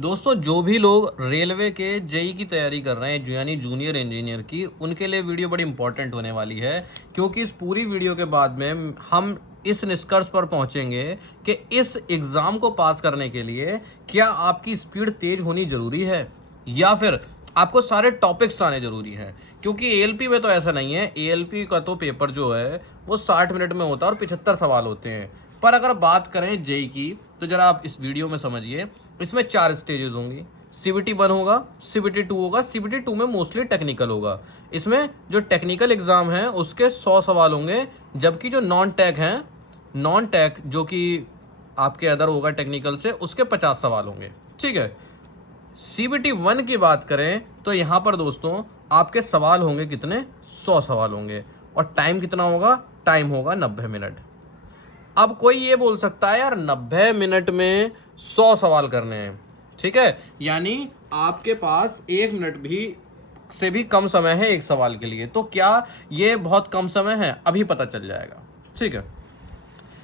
दोस्तों जो भी लोग रेलवे के जेई की तैयारी कर रहे हैं यानी जूनियर इंजीनियर की, उनके लिए वीडियो बड़ी इंपॉर्टेंट होने वाली है। क्योंकि इस पूरी वीडियो के बाद में हम इस निष्कर्ष पर पहुंचेंगे कि इस एग्ज़ाम को पास करने के लिए क्या आपकी स्पीड तेज होनी ज़रूरी है या फिर आपको सारे टॉपिक्स आने ज़रूरी है। क्योंकि एएलपी में तो ऐसा नहीं है। एएलपी का तो पेपर जो है वो 60 मिनट में होता है और 75 सवाल होते हैं। पर अगर बात करें जेई की तो ज़रा आप इस वीडियो में समझिए। इसमें 4 स्टेजेस होंगी। सीबीटी 1 होगा, सीबीटी 2 होगा, सीबीटी 2 में मोस्टली टेक्निकल होगा। इसमें जो टेक्निकल एग्जाम है उसके 100 सवाल होंगे, जबकि जो नॉन टेक हैं, नॉन टेक जो कि आपके अदर होगा टेक्निकल से, उसके 50 सवाल होंगे। ठीक है। सीबीटी 1 की बात करें तो यहाँ पर दोस्तों आपके सवाल होंगे कितने, 100 सवाल होंगे। और टाइम कितना होगा, टाइम होगा 90 मिनट। अब कोई ये बोल सकता है यार 90 मिनट में 100 सवाल करने हैं। ठीक है, यानी आपके पास 1 मिनट भी से भी कम समय है एक सवाल के लिए। तो क्या ये बहुत कम समय है? अभी पता चल जाएगा। ठीक है।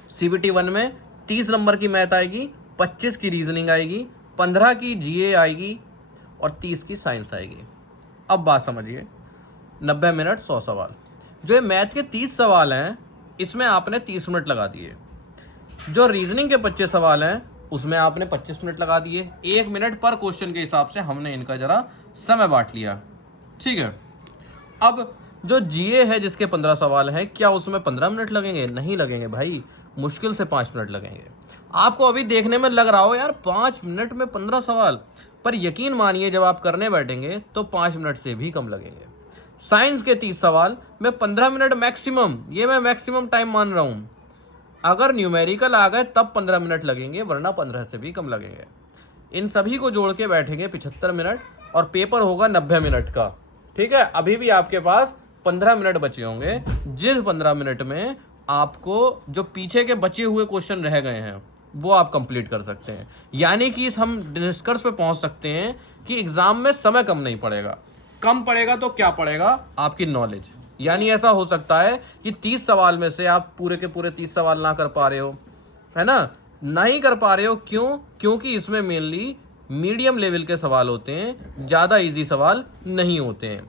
सीबीटी 1 में 30 नंबर की मैथ आएगी, 25 की रीजनिंग आएगी, 15 की जीए आएगी और 30 की साइंस आएगी। अब बात समझिए, 90 मिनट 100 सवाल। जो ये मैथ के 30 सवाल हैं इसमें आपने 30 मिनट लगा दिए। जो रीजनिंग के 25 सवाल हैं उसमें आपने 25 मिनट लगा दिए। 1 मिनट पर क्वेश्चन के हिसाब से हमने इनका जरा समय बांट लिया। ठीक है। अब जो जीए है जिसके 15 सवाल हैं, क्या उसमें 15 मिनट लगेंगे? नहीं लगेंगे भाई, मुश्किल से 5 मिनट लगेंगे। आपको अभी देखने में लग रहा हो यार 5 मिनट में 15 सवाल, पर यकीन मानिए जब आप करने बैठेंगे तो 5 मिनट से भी कम लगेंगे। साइंस के 30 सवाल में 15 मिनट मैक्सिमम, ये मैं मैक्सिमम टाइम मान रहा हूँ। अगर न्यूमेरिकल आ गए तब 15 मिनट लगेंगे, वरना 15 से भी कम लगेंगे। इन सभी को जोड़ के बैठेंगे 75 मिनट और पेपर होगा 90 मिनट का। ठीक है। अभी भी आपके पास 15 मिनट बचे होंगे, जिस 15 मिनट में आपको जो पीछे के बचे हुए क्वेश्चन रह गए हैं वो आप कंप्लीट कर सकते हैं। यानी कि हम निष्कर्ष पे पहुंच सकते हैं कि एग्जाम में समय कम नहीं पड़ेगा। कम पड़ेगा तो क्या पड़ेगा, आपकी नॉलेज। यानी ऐसा हो सकता है कि 30 सवाल में से आप पूरे के पूरे 30 सवाल ना कर पा रहे हो, है ना, नहीं कर पा रहे हो। क्यों? क्योंकि इसमें मेनली मीडियम लेवल के सवाल होते हैं, ज़्यादा इजी सवाल नहीं होते हैं।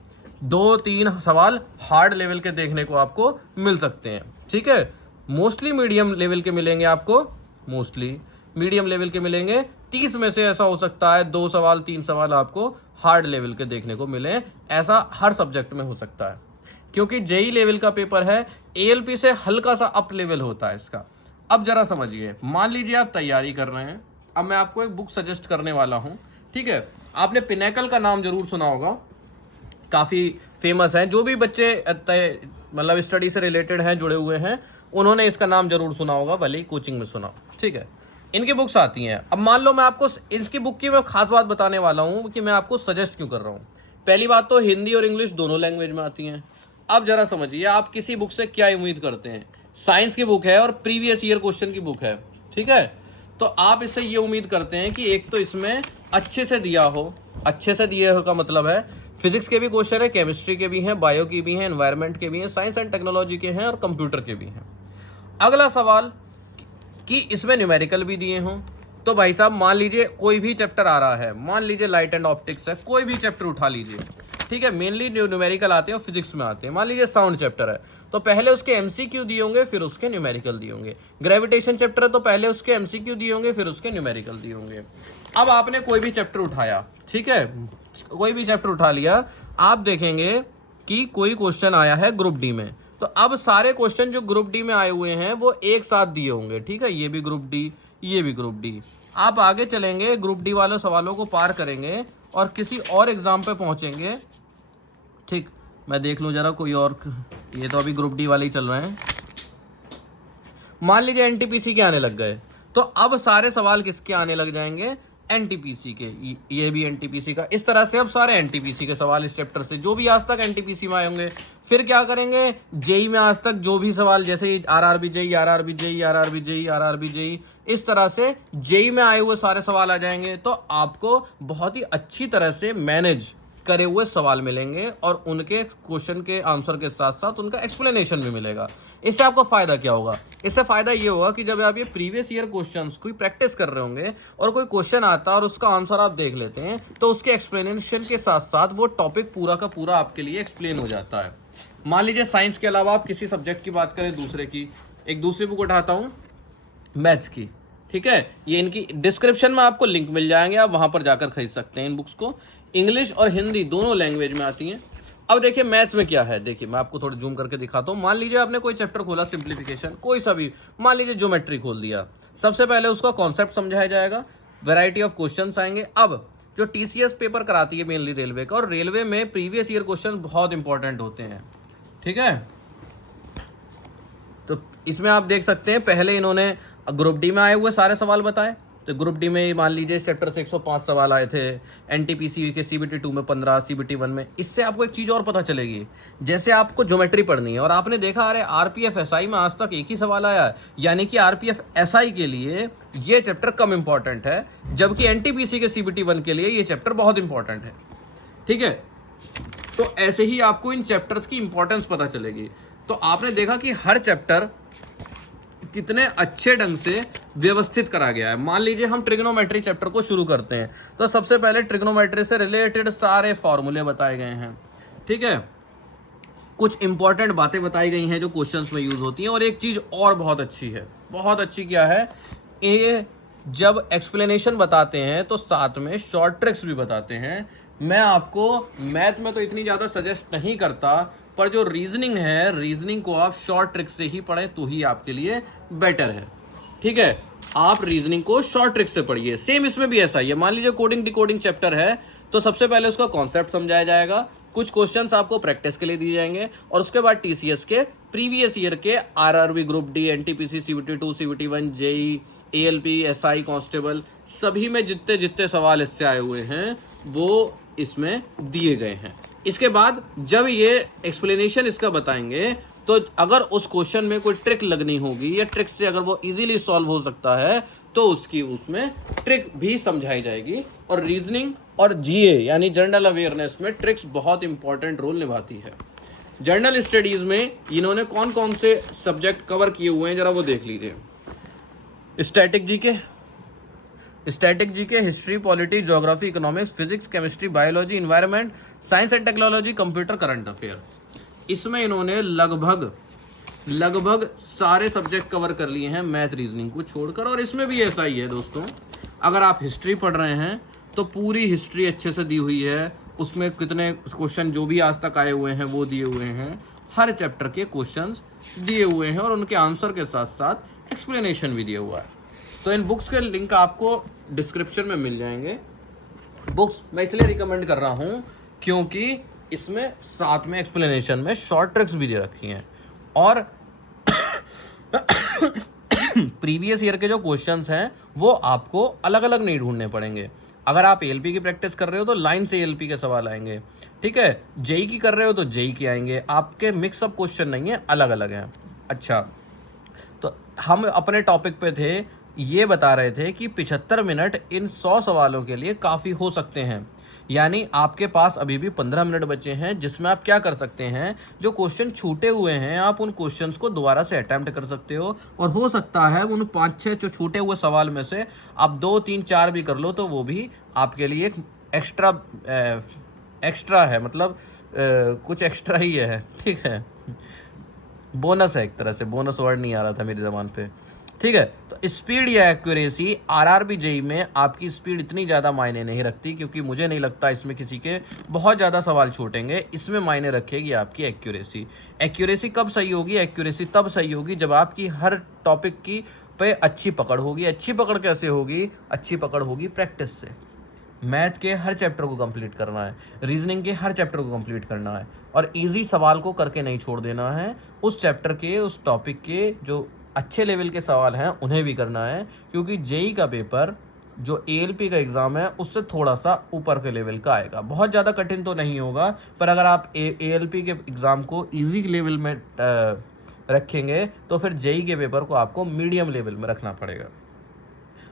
2-3 सवाल हार्ड लेवल के देखने को आपको मिल सकते हैं। ठीक है। मोस्टली मीडियम लेवल के मिलेंगे आपको, मोस्टली मीडियम लेवल के मिलेंगे। 30 में से ऐसा हो सकता है 2 सवाल 3 सवाल आपको हार्ड लेवल के देखने को मिले। ऐसा हर सब्जेक्ट में हो सकता है, क्योंकि जेई लेवल का पेपर है, एएलपी से हल्का सा अप लेवल होता है इसका। अब जरा समझिए, मान लीजिए आप तैयारी कर रहे हैं। अब मैं आपको एक बुक सजेस्ट करने वाला हूं। ठीक है। आपने पिनेकल का नाम जरूर सुना होगा, काफ़ी फेमस है। जो भी बच्चे मतलब स्टडी से रिलेटेड हैं, जुड़े हुए हैं, उन्होंने इसका नाम जरूर सुना होगा, भले ही कोचिंग में सुना। ठीक है। इनकी बुक्स आती हैं। अब मान लो मैं आपको इसकी बुक की मैं खास बात बताने वाला हूँ कि मैं आपको सजेस्ट क्यों कर रहा हूँ। पहली बात तो हिंदी और इंग्लिश दोनों लैंग्वेज में आती हैं। अब जरा समझिए, आप किसी बुक से क्या उम्मीद करते हैं। साइंस की बुक है और प्रीवियस ईयर क्वेश्चन की बुक है। ठीक है। तो आप इससे ये उम्मीद करते हैं कि एक तो इसमें अच्छे से दिया हो। अच्छे से दिए हो का मतलब है फिजिक्स के भी क्वेश्चन है, केमिस्ट्री के भी हैं, बायो की भी हैं, एनवायरनमेंट के भी हैं, साइंस एंड टेक्नोलॉजी के हैं और कंप्यूटर के भी हैं। अगला सवाल कि इसमें न्यूमेरिकल भी दिए हों। तो भाई साहब मान लीजिए कोई भी चैप्टर आ रहा है, मान लीजिए लाइट एंड ऑप्टिक्स है, कोई भी चैप्टर उठा लीजिए। ठीक है। मेनली जो न्यूमेरिकल आते हैं फिजिक्स में आते हैं। मान लीजिए साउंड चैप्टर है तो पहले उसके एमसीक्यू दिए होंगे, फिर उसके न्यूमेरिकल दिए होंगे। ग्रेविटेशन चैप्टर है तो पहले उसके एमसीक्यू दिए होंगे, फिर उसके न्यूमेरिकल दिए होंगे। अब आपने कोई भी चैप्टर उठाया, ठीक है, कोई भी चैप्टर उठा लिया, आप देखेंगे कि कोई क्वेश्चन आया है ग्रुप डी में। तो अब सारे क्वेश्चन जो ग्रुप डी में आए हुए हैं वो एक साथ दिए होंगे। ठीक है। ये भी ग्रुप डी, ये भी ग्रुप डी। आप आगे चलेंगे, ग्रुप डी वाले सवालों को पार करेंगे और किसी और एग्जाम पे पहुंचेंगे। ठीक, मैं देख लूं जरा कोई और। ये तो अभी ग्रुप डी वाले ही चल रहे हैं। मान लीजिए एनटीपीसी के आने लग गए, तो अब सारे सवाल किसके आने लग जाएंगे, एनटीपीसी के। ये भी एनटीपीसी का। इस तरह से अब सारे एनटीपीसी के सवाल इस चैप्टर से जो भी आज तक एनटीपीसी में आए होंगे। फिर क्या करेंगे, जेई में आज तक जो भी सवाल, जैसे RRB JE, RRB JE, RRB JE, RRB JE, इस तरह से जेई में आए हुए सारे सवाल आ जाएंगे। तो आपको बहुत ही अच्छी तरह से मैनेज करे हुए सवाल मिलेंगे और उनके क्वेश्चन के आंसर के साथ साथ उनका एक्सप्लेनेशन भी मिलेगा। इससे आपको फायदा क्या होगा? इससे फायदा ये होगा कि जब आप ये प्रीवियस ईयर क्वेश्चंस की प्रैक्टिस कर रहे होंगे और कोई क्वेश्चन आता है और उसका आंसर आप देख लेते हैं तो उसके एक्सप्लेनेशन के साथ साथ वो टॉपिक पूरा का पूरा आपके लिए एक्सप्लेन हो जाता है। मान लीजिए साइंस के अलावा आप किसी सब्जेक्ट की बात करें, दूसरे की, एक दूसरी बुक उठाता हूँ मैथ्स की, ठीक है, ये इनकी डिस्क्रिप्शन में आपको लिंक मिल जाएंगे, आप वहां पर जाकर खरीद सकते हैं इन बुक्स को। इंग्लिश और हिंदी दोनों लैंग्वेज में आती हैं। अब देखिए मैथ्स में क्या है, देखिए मैं आपको थोड़ा जूम करके दिखाता हूँ। मान लीजिए आपने कोई चैप्टर खोला, सिंप्लीफिकेशन कोई सा भी, मान लीजिए ज्योमेट्री खोल दिया। सबसे पहले उसका कॉन्सेप्ट समझाया जाएगा, वैरायटी ऑफ क्वेश्चंस आएंगे। अब जो टीसीएस पेपर कराती है मेनली रेलवे का, और रेलवे में प्रीवियस ईयर क्वेश्चन बहुत इंपॉर्टेंट होते हैं, ठीक है। तो इसमें आप देख सकते हैं पहले इन्होंने ग्रुप डी में आए हुए सारे सवाल बताए। तो ग्रुप डी में मान लीजिए इस चैप्टर से 105 सवाल आए थे, एनटीपीसी के सीबीटी 2 में 15, सीबीटी 1 में। इससे आपको एक चीज़ और पता चलेगी, जैसे आपको ज्योमेट्री पढ़नी है और आपने देखा अरे आरपीएफ एसआई में आज तक एक ही सवाल आया, यानी कि आरपीएफ एसआई के लिए ये चैप्टर कम इंपॉर्टेंट है, जबकि एनटीपीसी के सीबीटी 1 के लिए ये चैप्टर बहुत इंपॉर्टेंट है, ठीक है। तो ऐसे ही आपको इन चैप्टर्स की इंपॉर्टेंस पता चलेगी। तो आपने देखा कि हर चैप्टर कितने अच्छे ढंग से व्यवस्थित करा गया है। मान लीजिए हम ट्रिग्नोमेट्री चैप्टर को शुरू करते हैं, तो सबसे पहले ट्रिग्नोमेट्री से रिलेटेड सारे फॉर्मूले बताए गए हैं, ठीक है। कुछ इंपॉर्टेंट बातें बताई गई हैं जो क्वेश्चंस में यूज होती हैं। और एक चीज और बहुत अच्छी है, बहुत अच्छी क्या है, ये जब एक्सप्लेनेशन बताते हैं तो साथ में शॉर्ट ट्रिक्स भी बताते हैं। मैं आपको मैथ में तो इतनी ज़्यादा सजेस्ट नहीं करता, पर जो रीजनिंग है, रीजनिंग को आप शॉर्ट ट्रिक से ही पढ़ें तो ही आपके लिए बेटर है, ठीक है। आप रीजनिंग को शॉर्ट ट्रिक से पढ़िए। सेम इसमें भी ऐसा ही है। मान लीजिए कोडिंग डिकोडिंग चैप्टर है, तो सबसे पहले उसका कॉन्सेप्ट समझाया जाएगा, कुछ क्वेश्चंस आपको प्रैक्टिस के लिए दिए जाएंगे, और उसके बाद टीसीएस के प्रीवियस ईयर के RRB, group D, NTPC, CBT 2, CBT 1, JE, ALP, SI, constable, सभी में जितने जितने सवाल इससे आए हुए हैं वो इसमें दिए गए हैं। इसके बाद जब ये एक्सप्लेनेशन इसका बताएंगे तो अगर उस क्वेश्चन में कोई ट्रिक लगनी होगी या ट्रिक से अगर वो इजीली सॉल्व हो सकता है तो उसकी उसमें ट्रिक भी समझाई जाएगी। और रीजनिंग और जीए यानी जनरल अवेयरनेस में ट्रिक्स बहुत इंपॉर्टेंट रोल निभाती है। जनरल स्टडीज में इन्होंने कौन कौन से सब्जेक्ट कवर किए हुए हैं जरा वो देख लीजिए। Static GK, history, polity, geography, economics, physics, chemistry, biology, environment, science and technology, computer, current affair. इसमें इन्होंने लगभग सारे सब्जेक्ट कवर कर लिए हैं मैथ रीजनिंग को छोड़कर। और इसमें भी ऐसा ही है दोस्तों, अगर आप हिस्ट्री पढ़ रहे हैं तो पूरी हिस्ट्री अच्छे से दी हुई है, उसमें कितने क्वेश्चन जो भी आज तक आए हुए हैं वो दिए हुए हैं, हर चैप्टर के क्वेश्चंस दिए हुए हैं और उनके आंसर के साथ साथ एक्सप्लेनेशन भी दिया हुआ है। तो इन बुक्स के लिंक आपको डिस्क्रिप्शन में मिल जाएंगे। बुक्स मैं इसलिए रिकमेंड कर रहा हूँ क्योंकि इसमें साथ में एक्सप्लेनेशन में शॉर्ट ट्रिक्स भी दे रखी हैं, और प्रीवियस ईयर के जो क्वेश्चंस हैं वो आपको अलग अलग नहीं ढूंढने पड़ेंगे। अगर आप एएलपी की प्रैक्टिस कर रहे हो तो लाइन से एएलपी के सवाल आएंगे, ठीक है। जेई की कर रहे हो तो जेई के आएंगे, आपके मिक्सअप क्वेश्चन नहीं है, अलग अलग हैं। अच्छा, तो हम अपने टॉपिक पे थे, ये बता रहे थे कि 75 मिनट इन 100 सवालों के लिए काफ़ी हो सकते हैं। यानी आपके पास अभी भी 15 मिनट बचे हैं, जिसमें आप क्या कर सकते हैं, जो क्वेश्चन छूटे हुए हैं आप उन क्वेश्चंस को दोबारा से अटेम्प्ट कर सकते हो। और हो सकता है उन 5-6 जो छूटे हुए सवाल में से आप 2, 3, 4 भी कर लो तो वो भी आपके लिए एक एक्स्ट्रा है, मतलब कुछ एक्स्ट्रा ही है, ठीक है, बोनस है एक तरह से। बोनस वर्ड नहीं आ रहा था मेरी ज़बान पे, ठीक है। तो स्पीड या एक्यूरेसी, आरआरबी जेई में आपकी स्पीड इतनी ज़्यादा मायने नहीं रखती, क्योंकि मुझे नहीं लगता इसमें किसी के बहुत ज़्यादा सवाल छूटेंगे। इसमें मायने रखेगी आपकी एक्यूरेसी। एक्यूरेसी कब सही होगी? एक्यूरेसी तब सही होगी जब आपकी हर टॉपिक की पे अच्छी पकड़ होगी। अच्छी पकड़ कैसे होगी? अच्छी पकड़ होगी प्रैक्टिस से। मैथ के हर चैप्टर को कंप्लीट करना है, रीजनिंग के हर चैप्टर को कंप्लीट करना है, और इजी सवाल को करके नहीं छोड़ देना है। उस चैप्टर के, उस टॉपिक के जो अच्छे लेवल के सवाल हैं उन्हें भी करना है, क्योंकि जेई का पेपर जो एएलपी का एग्ज़ाम है उससे थोड़ा सा ऊपर के लेवल का आएगा। बहुत ज़्यादा कठिन तो नहीं होगा, पर अगर आप एएलपी के एग्ज़ाम को इजी लेवल में रखेंगे तो फिर जेई के पेपर को आपको मीडियम लेवल में रखना पड़ेगा।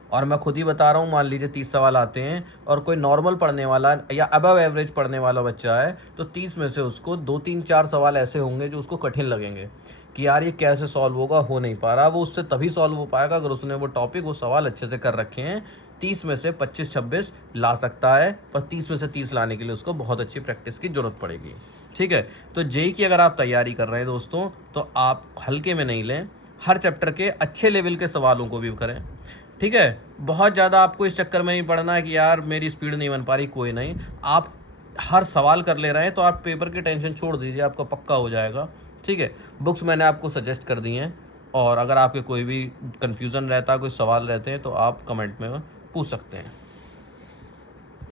और मैं खुद ही बता रहा हूँ, मान लीजिए 30 सवाल आते हैं और कोई नॉर्मल पढ़ने वाला या अबव एवरेज पढ़ने वाला बच्चा है, तो 30 में से उसको 2-3-4 सवाल ऐसे होंगे जो उसको कठिन लगेंगे कि यार ये कैसे सॉल्व होगा, हो नहीं पा रहा। वो उससे तभी सॉल्व हो पाएगा अगर उसने वो टॉपिक, वो सवाल अच्छे से कर रखे हैं। 30 में से 25-26 ला सकता है, पर 30 में से 30 लाने के लिए उसको बहुत अच्छी प्रैक्टिस की ज़रूरत पड़ेगी। ठीक है, तो जेईई की अगर आप तैयारी कर रहे हैं दोस्तों, तो आप हल्के में नहीं लें, हर चैप्टर के अच्छे लेवल के सवालों को भी करें। ठीक है, बहुत ज़्यादा आपको इस चक्कर में नहीं पड़ना है कि यार मेरी स्पीड नहीं बन पा रही, कोई नहीं। आप हर सवाल कर ले रहे हैं तो आप पेपर की टेंशन छोड़ दीजिए, आपका पक्का हो जाएगा। ठीक है, बुक्स मैंने आपको सजेस्ट कर दी हैं, और अगर आपके कोई भी कन्फ्यूज़न रहता है, कोई सवाल रहते हैं, तो आप कमेंट में पूछ सकते हैं।